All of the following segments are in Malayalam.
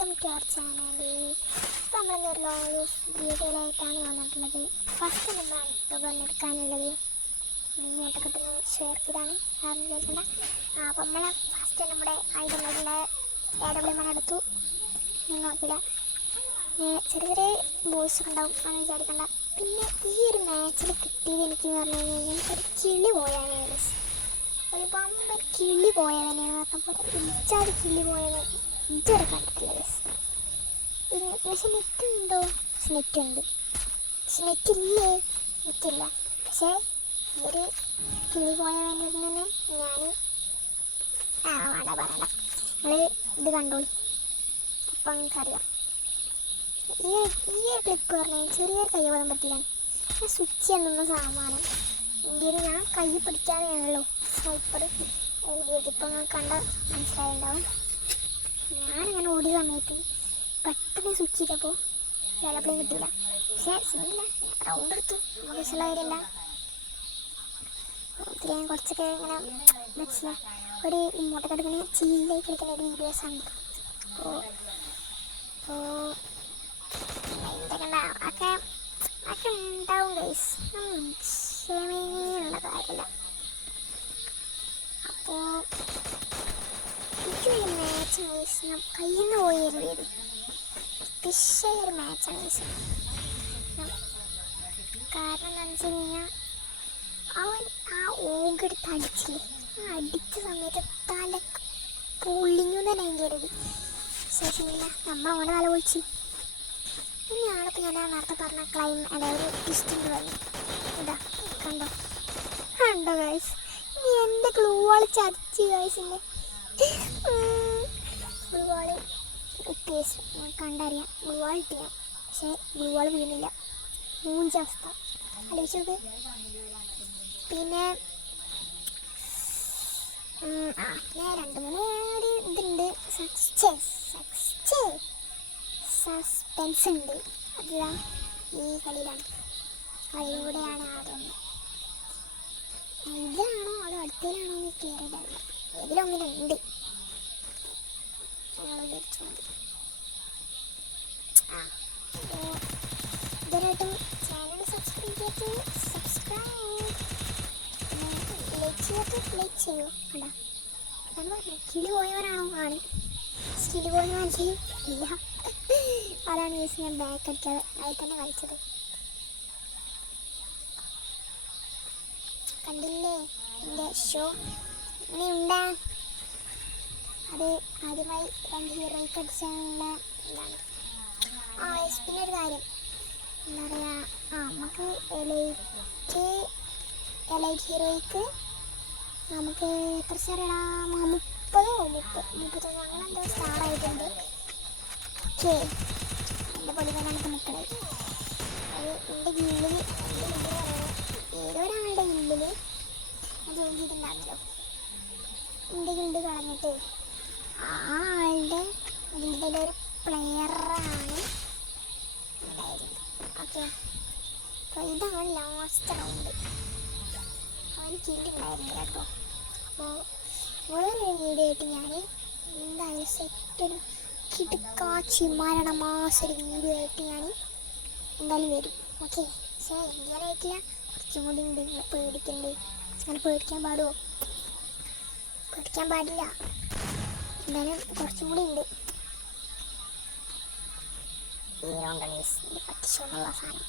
Welcome to our channel. ഇപ്പോൾ നമ്മളൊരു ലോങ് വീഡിയോയിലായിട്ടാണ് വന്നിട്ടുള്ളത്. ഫസ്റ്റ് നമ്പറാണ് ഇപ്പോൾ പറഞ്ഞെടുക്കാനുള്ളത്. ഇങ്ങോട്ടൊക്കെ കിട്ടുന്ന ഷെയർക്കിതാണ് ആരും കേൾക്കണ്ട. അപ്പോൾ നമ്മൾ ഫസ്റ്റ് നമ്മുടെ ഐഡന്റിലെ AWM എടുത്തു. നോക്കില്ല, ചെറിയ ചെറിയ ബോയ്സ് ഉണ്ടാവും എന്ന് വിചാരിക്കണ്ട. പിന്നെ ഈ ഒരു മാച്ചിൽ കിട്ടിയത് എനിക്ക് പറഞ്ഞു കഴിഞ്ഞാൽ ഒരു കിളി പോയാണ്. ഒരു പമ്പ കിളി പോയവനെയാണ് പറഞ്ഞപ്പോൾ ഇഞ്ചാതി കിളി പോയവൻ ഇഞ്ചൊരു കണ്ടിട്ടില്ല. പക്ഷെ നെറ്റുണ്ടോ? നെറ്റുണ്ട്. പക്ഷെ നെറ്റില്ലേ? നെറ്റില്ല. പക്ഷേ ഈ ഒരു കിളി പോയവനിൽ തന്നെ ഞാൻ വേണ്ട പറയണ്ട, നിങ്ങൾ ഇത് കണ്ടോളി. അപ്പം നിങ്ങൾക്കറിയാം ഈ ഒരു ക്ലിപ്പ് പറഞ്ഞാൽ ചെറിയൊരു കൈ പോകാൻ പറ്റില്ല. ഞാൻ സ്വിച്ച് എന്ന സാമാനം ഇന്ത്യയിൽ ഞാൻ കൈ പിടിക്കാതെയാണല്ലോ സ്നൈപ്പർ ഇപ്പം നിങ്ങൾ കണ്ട മനസ്സിലായിട്ടുണ്ടാവും. ഞാനിങ്ങനെ ഓടിയ സമയത്ത് പെട്ടെന്ന് സ്വിച്ച് ചെയ്തപ്പോൾ വേലപ്പിളിയും കിട്ടിയില്ല. പക്ഷേ സീനില്ല, റൗണ്ട് എടുത്തു. നമുക്ക് ഇഷ്ടമുള്ള കാര്യമല്ല. ഒത്തിരി ഞാൻ കുറച്ചൊക്കെ ഇങ്ങനെ മനസ്സിലായി ഒരു ഇങ്ങോട്ടൊക്കെ എടുക്കുന്ന ചില്ലായി കളിക്കുന്ന ഒരു വീഡിയോസാണ്. അപ്പോൾ എന്തൊക്കെ ഒക്കെ ഉണ്ടാവും ഗൈസ്, ക്ഷമയുള്ള കാര്യമില്ല. അപ്പോൾ ഇതൊരു മാച്ച് ഗൈസ്, കയ്യിൽ നിന്ന് പോയത് പിശയൊരു മാച്ചാണ് ഗൈസ്. കാരണം എന്താണെന്ന് വെച്ച് കഴിഞ്ഞാൽ അവൻ ആ ഓഗെടുത്ത് അടിച്ചില്ലേ, ആ അടിച്ച സമയത്ത് തല പൊളിഞ്ഞു തന്നെ കയറിയത്. ശേഷമില്ല, നമ്മൾ അവനെ തല പൊളിച്ചു. പിന്നെയാണിപ്പോൾ ഞാൻ നേരത്തെ പറഞ്ഞ ക്ലൈം അതായത് ടിസ്റ്റിൻ്റെ വന്നു. ഇതാ കണ്ടോ ഗൈസ്, ഇനി എൻ്റെ ഗ്ലൂ വാൾ ചതിച്ച് ഗൈസിൻ്റെ ഗ്ലൂ വാൾ ഇട്ട് കണ്ടറിയാം. ഗ്ലൂ വാൾ ഇട്ടില്ല, പക്ഷേ ഗ്ലൂ വാൾ വീണില്ല. മൂഞ്ചവസ്ഥ ആലോചിച്ചത്. പിന്നെ രണ്ട് മൂന്ന് ഒരു ഇതുണ്ട്, സസ്പെൻസ് ഉണ്ട്. അതിലാ ഈ കളിയിലാണ്, കളിയിലൂടെയാണ് അതൊന്ന് ഇതിലാണോ അതോ അടുത്തതിലാണോ എന്ന് കയറിയിട്ടല്ല, ഇതിലൊന്നിലുണ്ട്. ഞങ്ങൾ വിചാരിച്ചുകൊണ്ട് ഇതിനായിട്ടും ചാനൽ സബ്സ്ക്രൈബ് ചെയ്തിട്ട് ലൈക്ക് ചെയ്യൂ. കണ്ടാ ഞാൻ പറഞ്ഞു കിളി പോയവനാണോ? ആണ്. കിളി പോയെന്ന് മനസ്സിൽ ഇല്ല. അതാണ് യൂസ് ഞാൻ ബാക്ക് അടിക്കാതെ അതിൽ തന്നെ കളിച്ചത്. കണ്ടില്ലേ എൻ്റെ ഷോ ഇങ്ങനെ ഉണ്ടാ? അത് ആദ്യമായി 2 ഹീറോയ്ക്ക് അടിച്ചാലുള്ള ഇതാണ്. പിന്നെ ഒരു കാര്യം എന്താ പറയുക, നമുക്ക് എലൈറ്റ് ഹീറോയ്ക്ക് നമുക്ക് എത്ര സ്റ്റാറാ? 30 അങ്ങനെ എന്തോ സ്റ്റാർ ആയിട്ടുണ്ട്. ഓക്കെ, എൻ്റെ പൊടികളാണ് നിൽക്കുന്നത്. അത് എൻ്റെ ഗില്ലിൽ ഏതോ ഒരാളുടെ ഗില്ലിൽ ഞാൻ ജോയിൻ ചെയ്തിട്ടുണ്ടായിരുന്നല്ലോ. എൻ്റെ ഗിൽഡ് കളഞ്ഞിട്ട് ആ ആളുടെ ഗിൽഡിലൊരു പ്ലെയറാണ് ഉണ്ടായിരുന്നത്. ഓക്കെ, അപ്പോൾ ഇതാണ് ലാസ്റ്റ് റൗണ്ട്. അവന് കില്ലുണ്ടായിരുന്നില്ല കേട്ടോ. അപ്പോൾ വേറൊരു വീഡിയോ ആയിട്ട് ഞാൻ എന്തായാലും സെറ്റൊരു കിടുക്കാച്ചി മരണമാസൊരു വീഡിയോ ആയിട്ട് ഞാൻ എന്തായാലും വരും. ഓക്കെ, പക്ഷേ ഇന്ത്യയിലായിട്ടില്ല, കുറച്ചും കൂടി ഉണ്ട്. നിങ്ങൾ പേടിക്കണ്ടേ? അങ്ങനെ പേടിക്കാൻ പാടുമോ? പേടിക്കാൻ പാടില്ല. എന്തായാലും കുറച്ചും കൂടി ഉണ്ട്. ഈ റൗണ്ടാണ് ഷോ എന്നുള്ള സാധനം.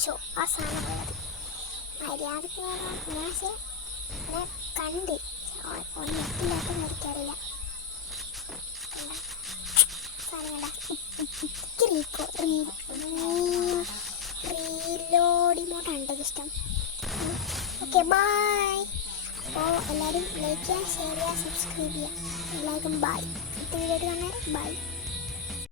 ഷോ ആ സാധനം ഉള്ളത് മര്യാദക്ക് ഞാൻ പക്ഷേ ഞാൻ കണ്ട് ഒന്നും ഇല്ലാത്ത മേടിക്കാറില്ല. സാധനം കണ്ട റീലോഡിമോട്ടാണ് കേട്ടോ ഇഷ്ടം. Okay, bye. അപ്പോൾ എല്ലാവരും ലൈക്ക് ചെയ്യുക, ഷെയർ ചെയ്യുക, സബ്സ്ക്രൈബ് ചെയ്യുക. എല്ലാവർക്കും ബൈ. അടുത്ത വീഡിയോ കാണാൻ ബൈ.